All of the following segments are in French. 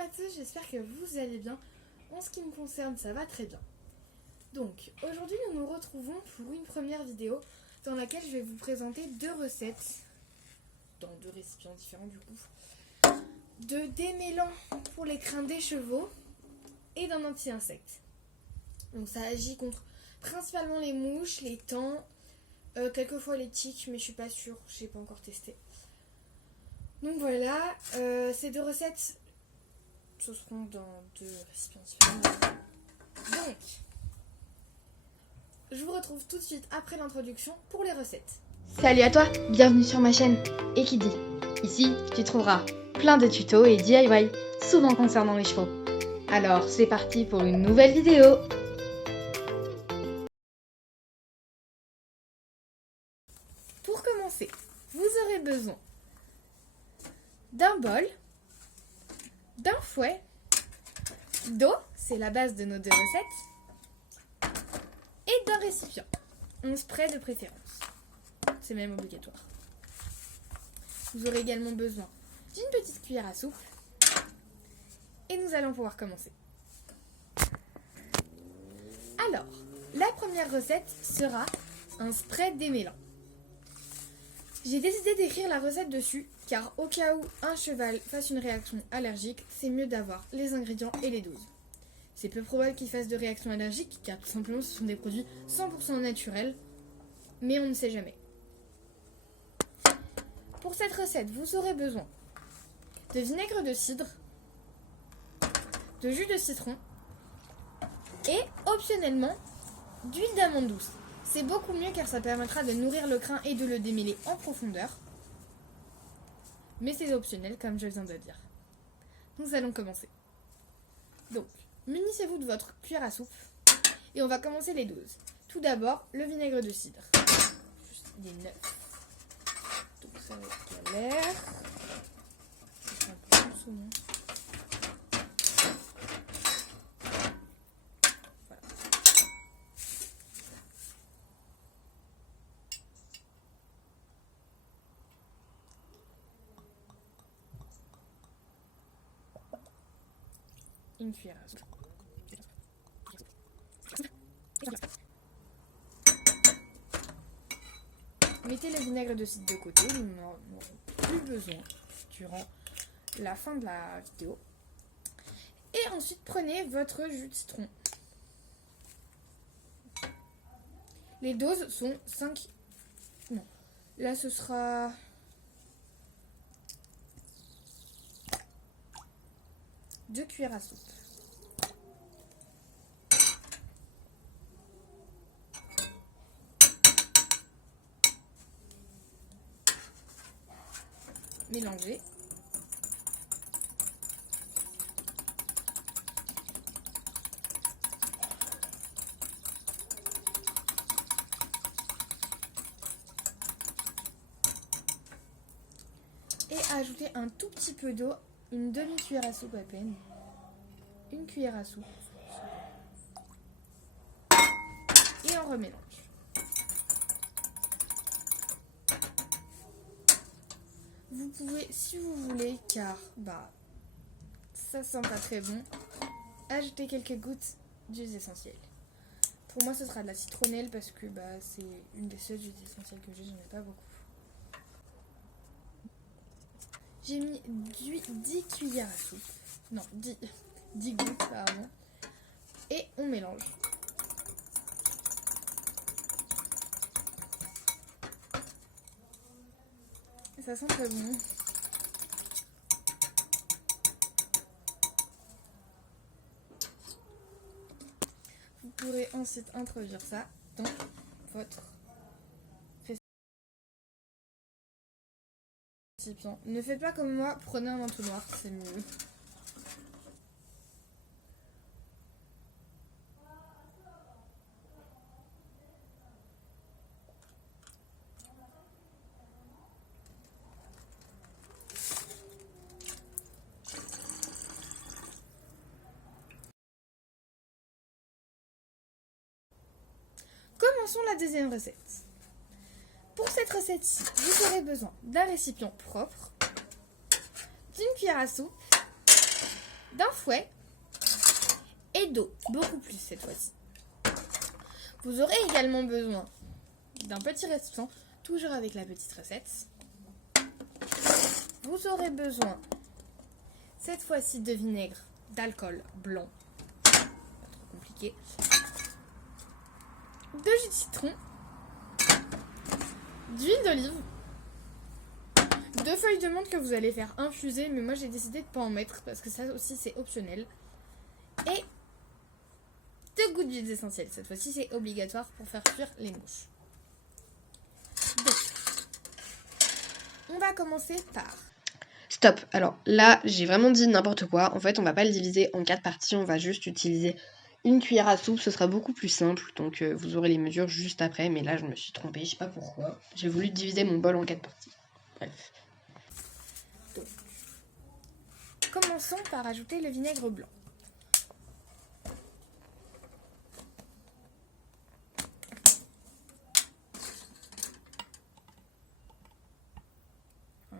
à tous, j'espère que vous allez bien. En ce qui me concerne, ça va très bien. Donc, aujourd'hui, nous nous retrouvons pour une première vidéo dans laquelle je vais vous présenter deux recettes, dans deux récipients différents du coup, de démêlants pour les crins des chevaux et d'un anti-insecte. Donc, ça agit contre principalement les mouches, les tans, quelquefois les tiques, mais je suis pas sûre, je n'ai pas encore testé. Donc voilà, ces deux recettes, ce seront dans deux récipients différents. Donc, je vous retrouve tout de suite après l'introduction pour les recettes. Salut à toi, bienvenue sur ma chaîne Ekidi. Ici, tu trouveras plein de tutos et DIY, souvent concernant les chevaux. Alors, c'est parti pour une nouvelle vidéo. Pour commencer, vous aurez besoin d'un bol, d'un fouet, d'eau, c'est la base de nos deux recettes, et d'un récipient, un spray de préférence. C'est même obligatoire. Vous aurez également besoin d'une petite cuillère à soupe, et nous allons pouvoir commencer. Alors, la première recette sera un spray démêlant. J'ai décidé d'écrire la recette dessus, car au cas où un cheval fasse une réaction allergique, c'est mieux d'avoir les ingrédients et les doses. C'est peu probable qu'il fasse de réaction allergique, car tout simplement ce sont des produits 100% naturels, mais on ne sait jamais. Pour cette recette, vous aurez besoin de vinaigre de cidre, de jus de citron et optionnellement d'huile d'amande douce. C'est beaucoup mieux car ça permettra de nourrir le crin et de le démêler en profondeur. Mais c'est optionnel comme je viens de dire. Nous allons commencer. Donc, munissez-vous de votre cuillère à soupe et on va commencer les doses. Tout d'abord, le vinaigre de cidre. Juste des 9. Donc ça va être galère. Un peu plus au moins. Une cuillère à soupe. Mettez le vinaigre de cidre de côté, nous n'en aurons plus besoin durant la fin de la vidéo. Et ensuite prenez votre jus de citron. Les doses sont 5. Non, là ce sera 2 cuillères à soupe. Mélangez. Et ajoutez un tout petit peu d'eau, une demi-cuillère à soupe à peine. Une cuillère à soupe. Et on remélange. Vous pouvez, si vous voulez, car ça sent pas très bon, ajouter quelques gouttes d'huile essentielle. Pour moi, ce sera de la citronnelle parce que c'est une des seules huiles essentielles que j'ai, j'en ai pas beaucoup. J'ai mis 10 cuillères à soupe. Non, 10 gouttes, pardon. Et on mélange. Ça sent très bon. Vous pourrez ensuite introduire ça dans votre récipient. Ne faites pas comme moi, prenez un entonnoir, c'est mieux. Commençons la deuxième recette. Pour cette recette-ci, vous aurez besoin d'un récipient propre, d'une cuillère à soupe, d'un fouet et d'eau, beaucoup plus cette fois-ci. Vous aurez également besoin d'un petit récipient, toujours avec la petite recette. Vous aurez besoin cette fois-ci de vinaigre d'alcool blanc, pas trop compliqué, de jus de citron, d'huile d'olive, 2 feuilles de menthe que vous allez faire infuser, mais moi j'ai décidé de ne pas en mettre parce que ça aussi c'est optionnel, et 2 gouttes d'huile essentielle. Cette fois-ci c'est obligatoire pour faire cuire les mouches. Donc, on va commencer par... Stop, alors là j'ai vraiment dit n'importe quoi, en fait on va pas le diviser en 4 parties, on va juste utiliser une cuillère à soupe, ce sera beaucoup plus simple, donc vous aurez les mesures juste après, mais là je me suis trompée, je sais pas pourquoi, j'ai voulu diviser mon bol en 4 parties. Bref. Donc, commençons par ajouter le vinaigre blanc. Un,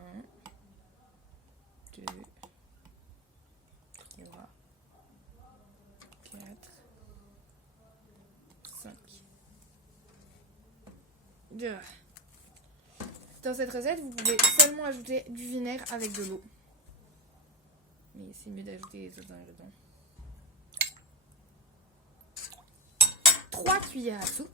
2, 3, 4, 5. Dans cette recette, vous pouvez seulement ajouter du vinaigre avec de l'eau. Mais c'est mieux d'ajouter les autres ingrédients. 3 cuillères à soupe.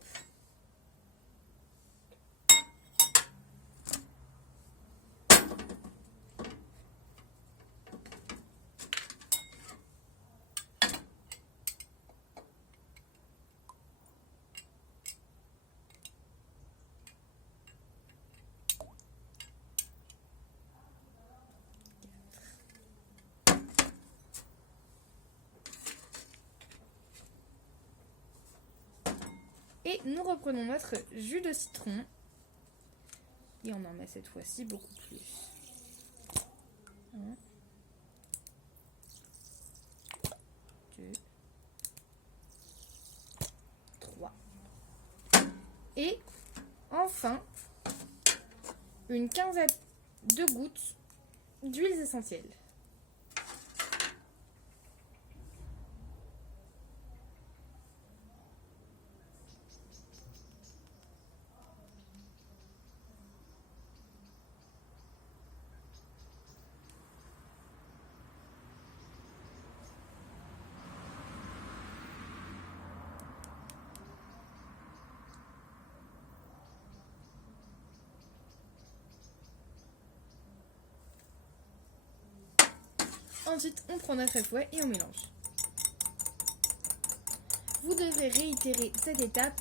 Et nous reprenons notre jus de citron. Et on en met cette fois-ci beaucoup plus. 1, 2, 3. Et enfin, une quinzaine de gouttes d'huiles essentielles. Ensuite, on prend notre fouet et on mélange. Vous devez réitérer cette étape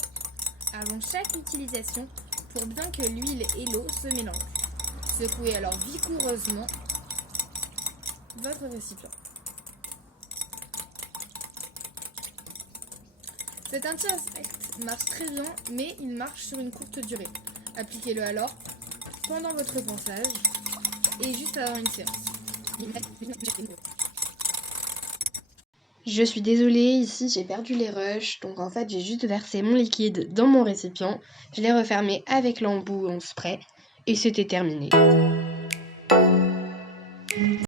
avant chaque utilisation pour bien que l'huile et l'eau se mélangent. Secouez alors vigoureusement votre récipient. Cet anti-insecte marche très bien, mais il marche sur une courte durée. Appliquez-le alors pendant votre ponçage et juste avant une séance. Je suis désolée, ici j'ai perdu les rushs, donc en fait j'ai juste versé mon liquide dans mon récipient, je l'ai refermé avec l'embout en spray et c'était terminé.